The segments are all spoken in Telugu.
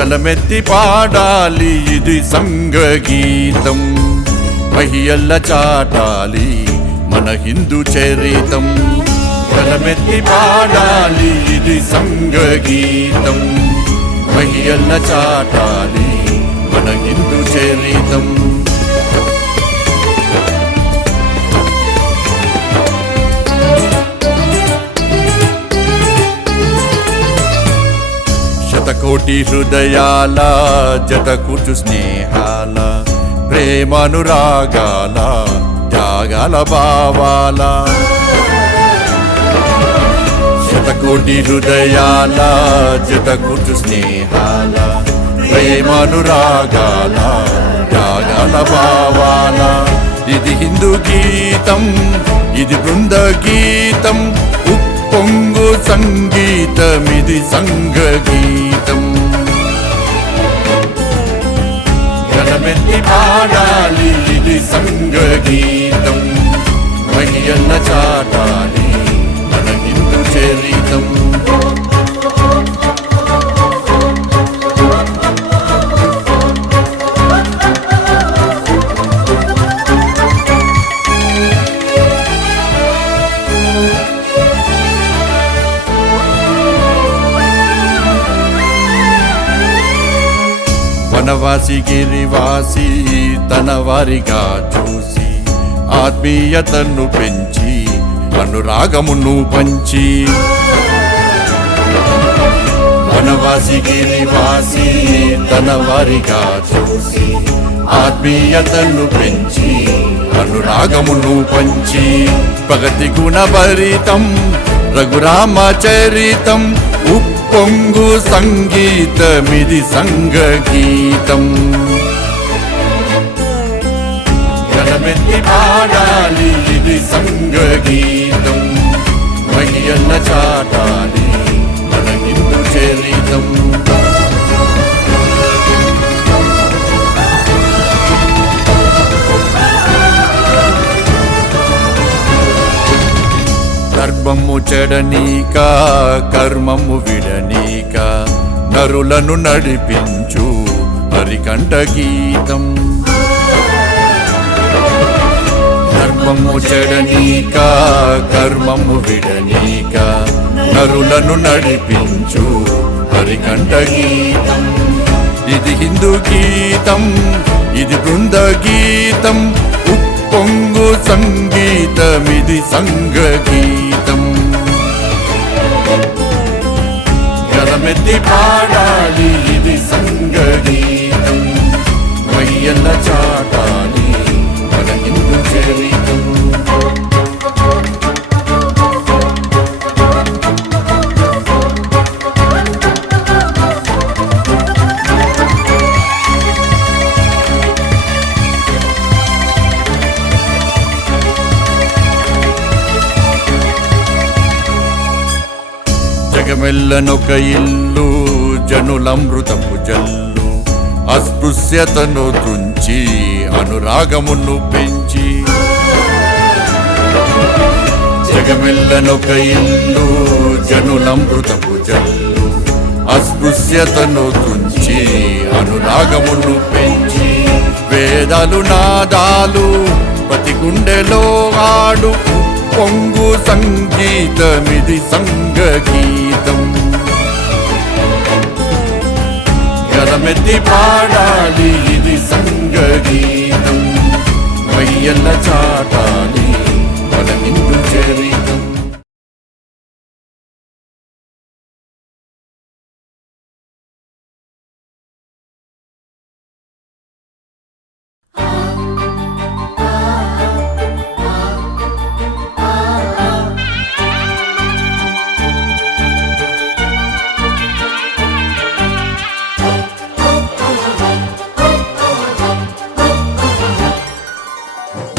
గలమెత్తి పాడాలి ఇది సంఘగీతం, మహియల్ల చాటాలి మన హిందూ చరితం. గలమెత్తి పాడాలి ఇది సంఘగీతం, మహియల్ల చాటాలి మన హిందూ చరితం. శతకోటి హృదయాల జతకూర్చు స్నేహాల, ప్రేమానురాగాల త్యాగాల భావాల. శతకోటి హృదయాల జతకూర్చు స్నేహాల, ప్రేమానురాగాల త్యాగాల భావాల. ఇది హిందూ గీతం, ఇది బృంద గీతం, ఉప్పొంగు సంగీతం, ఇది సంఘగీతం. గలమెత్తి పాడాలి ఇది సంఘగీతం, మహియల్ల చాటాలి మన హిందూ చరితం. వనవాసి గిరివాసి తన వారిగా చూసి, ఆత్మీయతను పెంచి అనురాగమును పంచి. వనవాసి గిరివాసి తన వారిగా చూసి, ఆత్మీయతను పెంచి అనురాగమును పంచి. ప్రగతి గుణభరితం రఘురామ చరితం, ఉప్పొంగు సంగీతమిది సంఘగీతం. గలమెత్తి పాడాలి ఇది సంఘగీతం, మహియల్ల చాటాలి మన హిందూ చరితం. గర్భము చెడనీక కర్మము విడనీక, నరులను నడిపించు హరికంఠ గీతం. గర్భము చెడనీక కర్మము విడనీక, నరులను నడిపించు హరికంఠ గీతం. ఇది హిందూ గీతం, ఇది బృంద గీతం, ఉప్పొంగు సంగీతం, ఇది సంఘగీతం. గలమెత్తి పాడాలి ఇది సంఘగీతం, మహియల్ల చాటాలి మన హిందూ చరితం. జగమెల్లనొక ఇల్లు జనులమృతపు జల్లు, అస్పృశ్యతను తుంచి అనురాగమును పెంచి. జగమెల్లనొక ఇల్లు జనులమృతపు జల్లు, అస్పృశ్యతను తుంచి అనురాగమును పెంచి. వేదాలు నాదాలు ప్రతి గుండెలో ఆడు, పొంగు సంగీతమిది సంఘగీతం. గలమెత్తి పాడాలి ఇది సంఘగీతం, మహియల్ల చాటాలి మన హిందూ చరితం.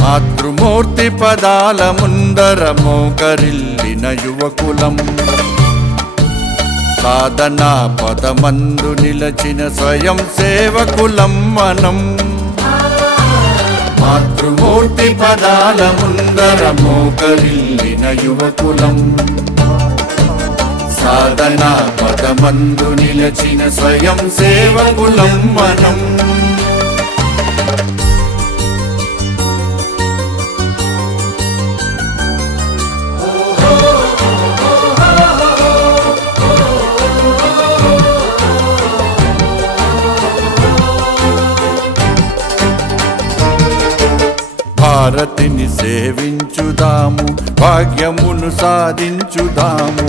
మాతృమూర్తి పదాల ముందర మోకరిల్లిన యువకులం, సాధనా పదమందు నిలచిన స్వయం సేవకులం మనం. మాతృమూర్తి పదాల ముందర మోకరిల్లిన యువకులం, సాధనా పదమందు నిలచిన స్వయం సేవకులం మనం. భారతిని సేవించుదాము, భాగ్యమును సాధించుదాము.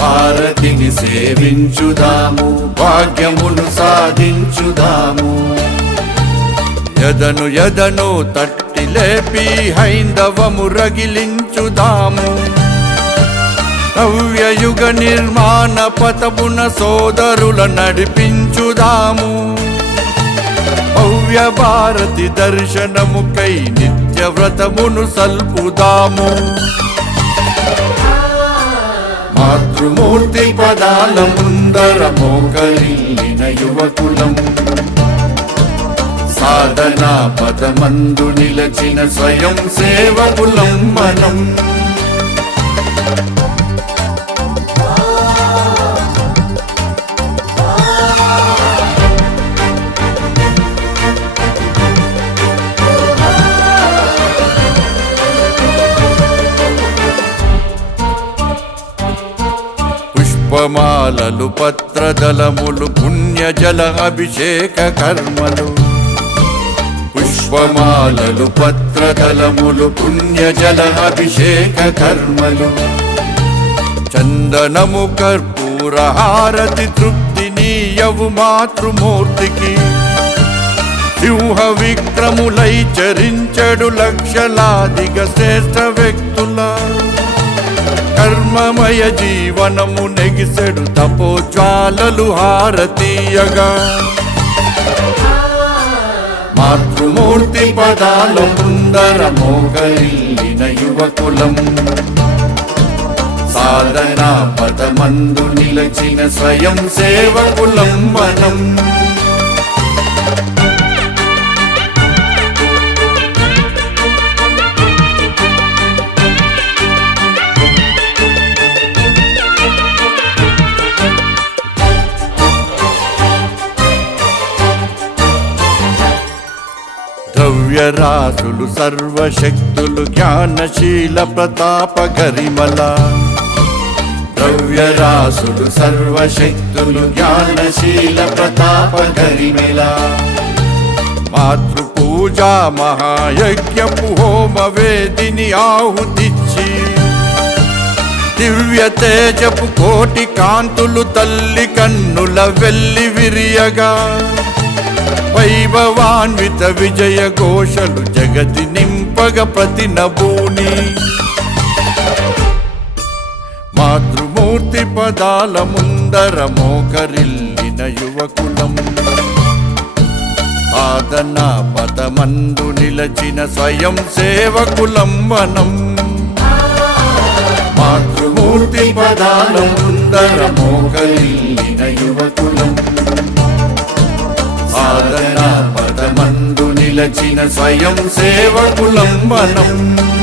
భారతిని సేవించుదాము, భాగ్యమును సాధించుదాము. యదను యదను తట్టి లేపి హైందవము రగిలించుదాము. నవ్యయుగ నిర్మాణ పథమున సోదరుల నడిపించుదాము. భవ్య భారతి దర్శనముకై నిత్య వ్రతమును సల్పుదాము. మాతృమూర్తి పదాల ముందర మోకరిల్లిన యువకులం. సాధనా పదమందు నిలచిన స్వయం సేవకులం మనం. పుష్పమాలలు పత్రదళములు పుణ్యజల అభిషేక కర్మలు. పుష్పమాలలు పత్రదళములు పుణ్యజల అభిషేక కర్మలు. చందనము కర్పూర హారతి తృప్తినీయవు మాతృమూర్తికి. సింహ విక్రములై చరించడు లక్షలాదిగా శ్రేష్ఠ వ్యక్తుల. కర్మమయ జీవనము నెగిసెడు తపోజ్వాలలు హారతీయగా. మాతృమూర్తి పదాల ముందర మోకరిల్లిన యువకులం. సాధనా పదమందు నిలచిన స్వయం సేవకులం మనం. ద్రవ్యరాసులు సర్వశక్తులు జ్ఞానశీల ప్రతాప గరిమల. ద్రవ్యరాసులు సర్వశక్తులు జ్ఞానశీల ప్రతాప గరిమల. మాతృపూజా మహాయజ్ఞపు హోమ వేదిని ఆహుతిచ్చి. దివ్య తేజపు కోటి కాంతులు తల్లి కన్నుల వెల్లి విరియగా. వైభవాన్విత విజయ ఘోషలు జగతి నింపగ ప్రతి నభూని. మాతృమూర్తి పదాల ముందర మోకరిల్లిన యువకులం. సాధనా పదమందు నిలచిన స్వయం సేవకులం మనం. మాతృమూర్తి పదాల ముందర మోకరిల్లిన యువకులం. సాధనా పదమందు నిలచిన స్వయం సేవకులం మనం.